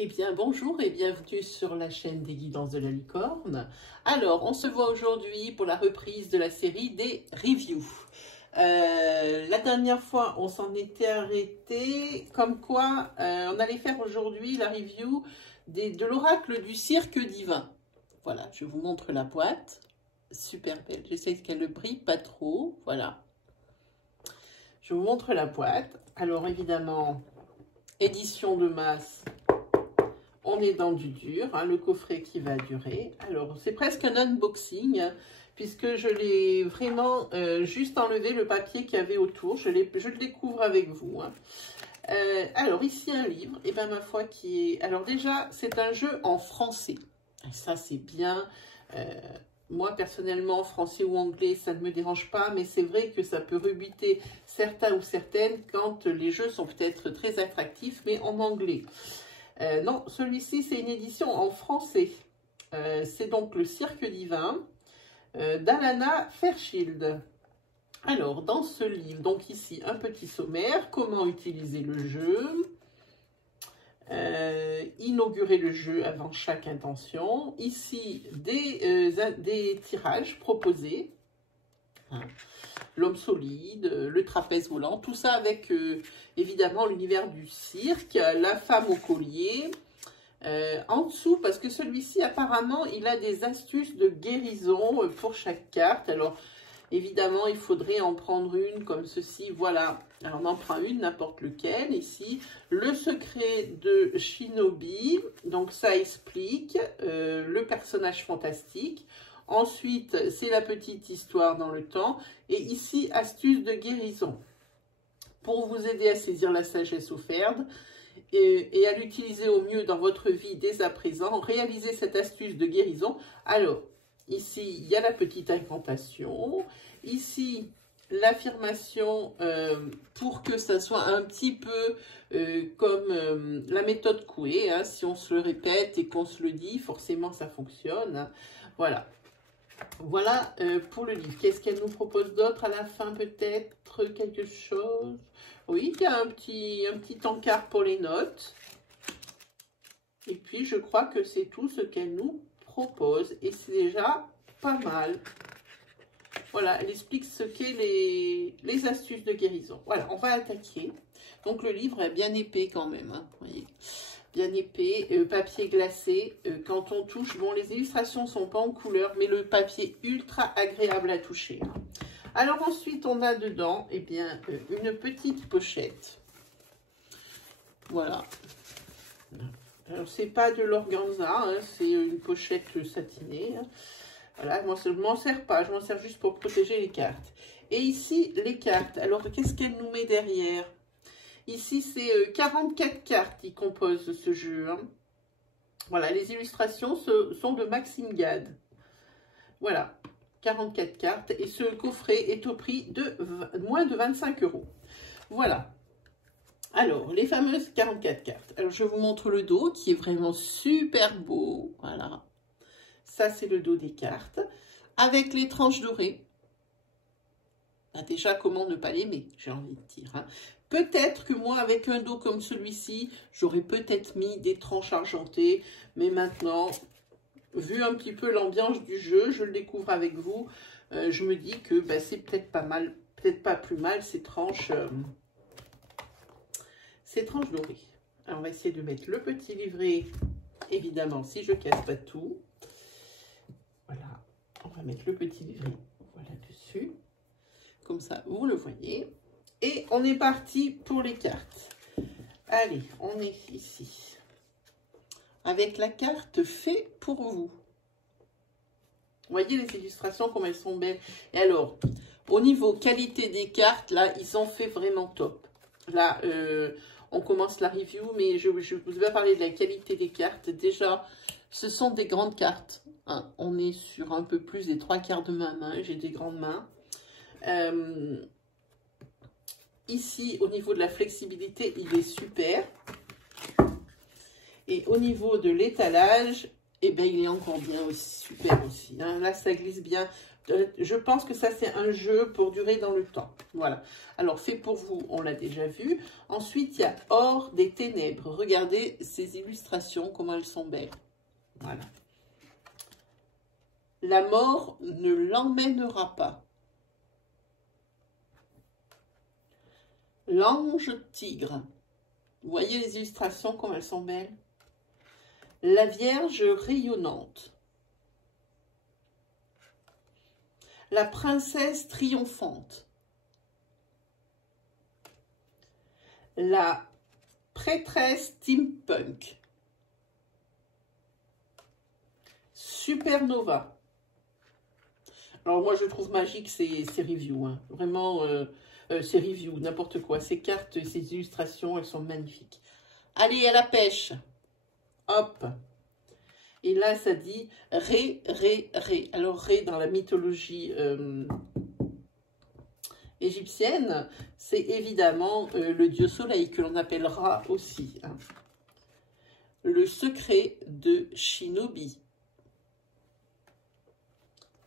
Eh bien, bonjour et bienvenue sur la chaîne des Guidances de la Licorne. Alors, on se voit aujourd'hui pour la reprise de la série des reviews. La dernière fois, on s'en était arrêté comme quoi on allait faire aujourd'hui la review de l'oracle du cirque divin. Voilà, je vous montre la boîte. Super belle. J'essaie qu'elle ne brille pas trop. Voilà. Je vous montre la boîte. Alors, évidemment, édition de masse. On est dans du dur, hein, le coffret qui va durer. Alors, c'est presque un unboxing, puisque je l'ai vraiment juste enlevé le papier qu'il y avait autour. Je le découvre avec vous. Hein. Alors, ici, un livre, et bien, ma foi, qui est... Alors, déjà, c'est un jeu en français. Et ça, c'est bien. Moi, personnellement, français ou anglais, ça ne me dérange pas, mais c'est vrai que ça peut rebuter certains ou certaines quand les jeux sont peut-être très attractifs, mais en anglais. Non, celui-ci, c'est une édition en français. C'est donc le cirque divin d'Alana Fairchild. Alors, dans ce livre, donc ici, un petit sommaire. Comment utiliser le jeu. Inaugurer le jeu avant chaque intention. Ici, des tirages proposés. Hein. L'homme solide, le trapèze volant, tout ça avec évidemment l'univers du cirque, la femme au collier. En dessous, parce que celui-ci apparemment il a des astuces de guérison pour chaque carte. Alors évidemment il faudrait en prendre une comme ceci, voilà. Alors on en prend une, n'importe lequel. Ici, le secret de Shinobi, donc ça explique le personnage fantastique. Ensuite, c'est la petite histoire dans le temps. Et ici, astuce de guérison. Pour vous aider à saisir la sagesse offerte et à l'utiliser au mieux dans votre vie dès à présent, réalisez cette astuce de guérison. Alors, ici, il y a la petite incantation. Ici, l'affirmation pour que ça soit un petit peu comme la méthode Coué. Hein, si on se le répète et qu'on se le dit, forcément, ça fonctionne. Hein. Voilà. Voilà pour le livre. Qu'est-ce qu'elle nous propose d'autre à la fin? Peut-être quelque chose. Oui, il y a un petit encart pour les notes. Et puis, je crois que c'est tout ce qu'elle nous propose. Et c'est déjà pas mal. Voilà, elle explique ce qu'est les astuces de guérison. Voilà, on va attaquer. Donc, le livre est bien épais quand même. Hein, vous voyez, bien épais, papier glacé. Quand on touche, bon, les illustrations ne sont pas en couleur, mais le papier ultra agréable à toucher. Hein. Alors ensuite, on a dedans, eh bien, une petite pochette. Voilà. Alors, c'est pas de l'organza, hein, c'est une pochette satinée. Hein. Voilà, moi, je ne m'en sers pas, je m'en sers juste pour protéger les cartes. Et ici, les cartes. Alors, qu'est-ce qu'elle nous met derrière? Ici, c'est 44 cartes qui composent ce jeu. Hein. Voilà, les illustrations sont de Maxime Gad. Voilà, 44 cartes. Et ce coffret est au prix de moins de 25 €. Voilà. Alors, les fameuses 44 cartes. Alors, je vous montre le dos qui est vraiment super beau. Voilà. Ça, c'est le dos des cartes. Avec les tranches dorées. Ah, déjà, comment ne pas l'aimer, j'ai envie de dire. Hein. Peut-être que moi, avec un dos comme celui-ci, j'aurais peut-être mis des tranches argentées. Mais maintenant, vu un petit peu l'ambiance du jeu, je le découvre avec vous, je me dis que bah, c'est peut-être pas mal, peut-être pas plus mal ces tranches dorées. Alors, on va essayer de mettre le petit livret, évidemment, si je ne casse pas tout. Voilà, on va mettre le petit livret, voilà, dessus. Comme ça, vous le voyez. Et on est parti pour les cartes. Allez, on est ici. Avec la carte fait pour vous. Vous voyez les illustrations, comme elles sont belles. Et alors, au niveau qualité des cartes, là, ils ont fait vraiment top. Là, on commence la review, mais je vous ai parlé de la qualité des cartes. Déjà, ce sont des grandes cartes. Hein. On est sur un peu plus des 3/4 de ma main. J'ai des grandes mains. Ici, au niveau de la flexibilité, il est super. Et au niveau de l'étalage, eh ben, il est encore bien aussi, super aussi. Hein. Là, ça glisse bien. Je pense que ça, c'est un jeu pour durer dans le temps. Voilà. Alors, fait pour vous, on l'a déjà vu. Ensuite, il y a Hors des ténèbres. Regardez ces illustrations, comment elles sont belles. Voilà. La mort ne l'emmènera pas. L'ange tigre. Vous voyez les illustrations, comme elles sont belles. La Vierge rayonnante. La princesse triomphante. La prêtresse steampunk. Supernova. Alors moi je trouve magique ces reviews, hein. Vraiment, ces reviews, n'importe quoi. Ces cartes, ces illustrations, elles sont magnifiques. Allez, à la pêche. Hop. Et là, ça dit Ré, Ré, Ré. Alors, Ré, dans la mythologie égyptienne, c'est évidemment le dieu soleil, que l'on appelle Ra aussi. Hein. Le secret de Shinobi.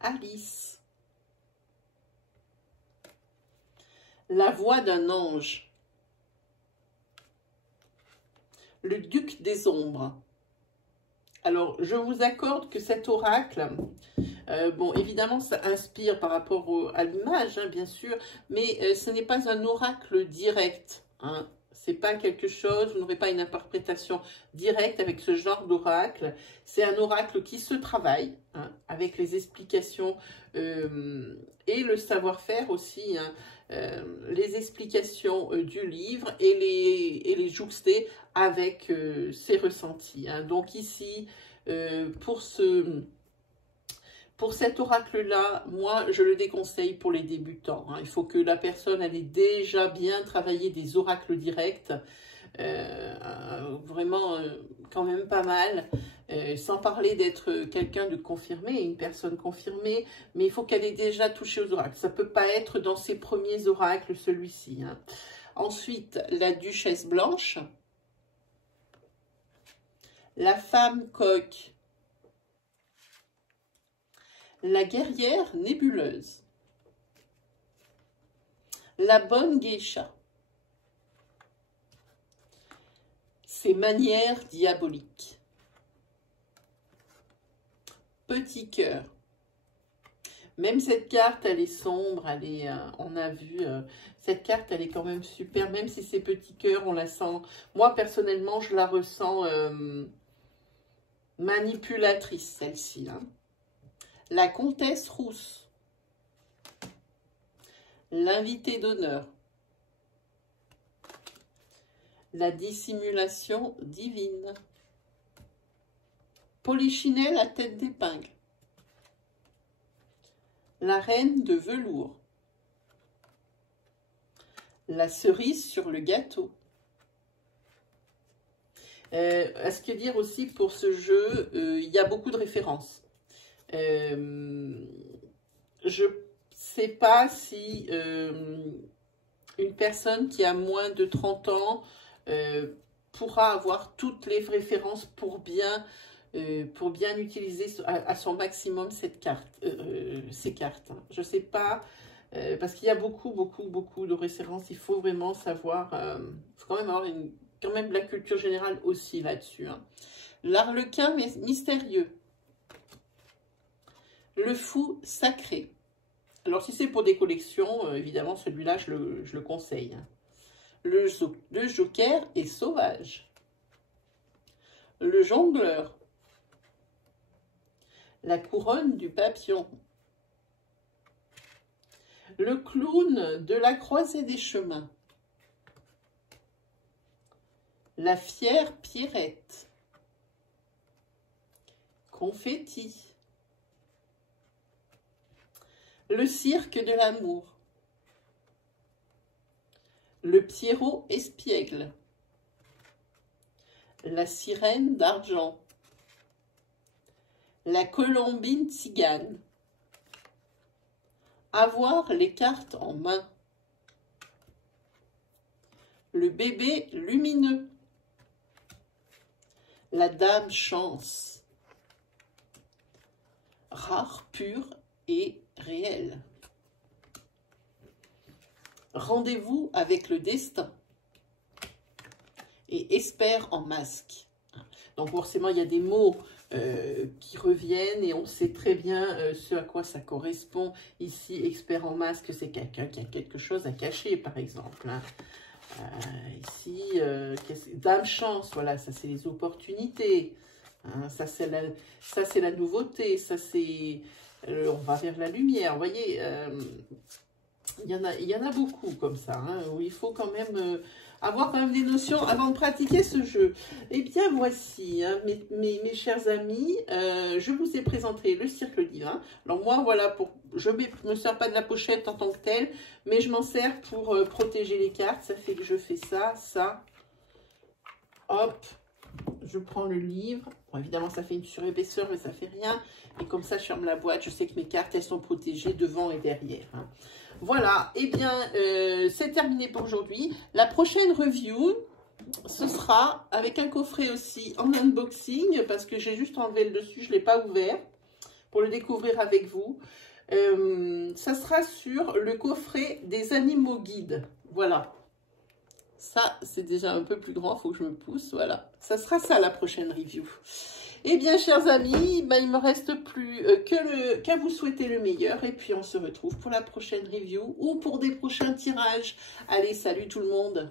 Alice. La voix d'un ange. Le duc des ombres. Alors, je vous accorde que cet oracle, bon, évidemment, ça inspire par rapport à l'image, hein, bien sûr, mais ce n'est pas un oracle direct. Hein. C'est pas quelque chose, vous n'aurez pas une interprétation directe avec ce genre d'oracle. C'est un oracle qui se travaille, hein, avec les explications et le savoir-faire aussi, hein, les explications du livre et les jouxter avec ses ressentis. Hein. Donc ici, pour cet oracle-là, moi, je le déconseille pour les débutants. Hein. Il faut que la personne ait déjà bien travaillé des oracles directs. Vraiment, quand même pas mal. Sans parler d'être quelqu'un de confirmé, une personne confirmée. Mais il faut qu'elle ait déjà touché aux oracles. Ça ne peut pas être dans ses premiers oracles, celui-ci. Hein. Ensuite, la duchesse blanche. La femme coq. La guerrière nébuleuse. La bonne geisha. Ses manières diaboliques. Petit cœur. Même cette carte, elle est sombre, elle est, on a vu, cette carte, elle est quand même super, même si c'est petit cœur, on la sent, moi personnellement, je la ressens manipulatrice, celle-ci. Hein. La comtesse rousse. L'invité d'honneur. La dissimulation divine. Polichinelle à tête d'épingle. La reine de velours. La cerise sur le gâteau. À ce que dire aussi pour ce jeu, il y a beaucoup de références. Je ne sais pas si une personne qui a moins de 30 ans pourra avoir toutes les références pour bien utiliser à son maximum cette carte, ces cartes. Hein. Je ne sais pas, parce qu'il y a beaucoup de références. Il faut vraiment savoir, il faut quand même avoir quand même de la culture générale aussi là-dessus. Hein. L'arlequin mystérieux. Le fou sacré. Alors, si c'est pour des collections, évidemment, celui-là, je le conseille. Hein. Le joker est sauvage. Le jongleur. La couronne du papillon. Le clown de la croisée des chemins. La fière Pierrette. Confetti. Le cirque de l'amour. Le Pierrot espiègle. La sirène d'argent. La colombine tzigane. Avoir les cartes en main. Le bébé lumineux. La dame chance. Rare pure est réel. Rendez-vous avec le destin. Et espère en masque. Donc forcément, il y a des mots qui reviennent et on sait très bien ce à quoi ça correspond. Ici, expert en masque, c'est quelqu'un qui a quelque chose à cacher, par exemple. Hein. Ici, dame chance, voilà, ça c'est les opportunités. Hein, ça c'est la nouveauté, ça c'est... on va vers la lumière, vous voyez. Il y en a beaucoup comme ça, hein, où il faut quand même... avoir quand même des notions avant de pratiquer ce jeu. Eh bien, voici, hein, mes chers amis, je vous ai présenté le cercle divin. Alors moi, voilà, je ne me sers pas de la pochette en tant que telle, mais je m'en sers pour protéger les cartes. Ça fait que je fais ça, ça. Hop, je prends le livre. Bon, évidemment, ça fait une surépaisseur, mais ça fait rien. Et comme ça, je ferme la boîte. Je sais que mes cartes, elles sont protégées devant et derrière. Hein. Voilà, eh bien, c'est terminé pour aujourd'hui. La prochaine review, ce sera avec un coffret aussi en unboxing, parce que j'ai juste enlevé le dessus, je ne l'ai pas ouvert, pour le découvrir avec vous. Ça sera sur le coffret des animaux guides. Voilà. Ça, c'est déjà un peu plus grand, il faut que je me pousse, voilà. Ça sera ça, la prochaine review. Eh bien, chers amis, ben, il ne me reste plus qu'à vous souhaiter le meilleur. Et puis, on se retrouve pour la prochaine review ou pour des prochains tirages. Allez, salut tout le monde!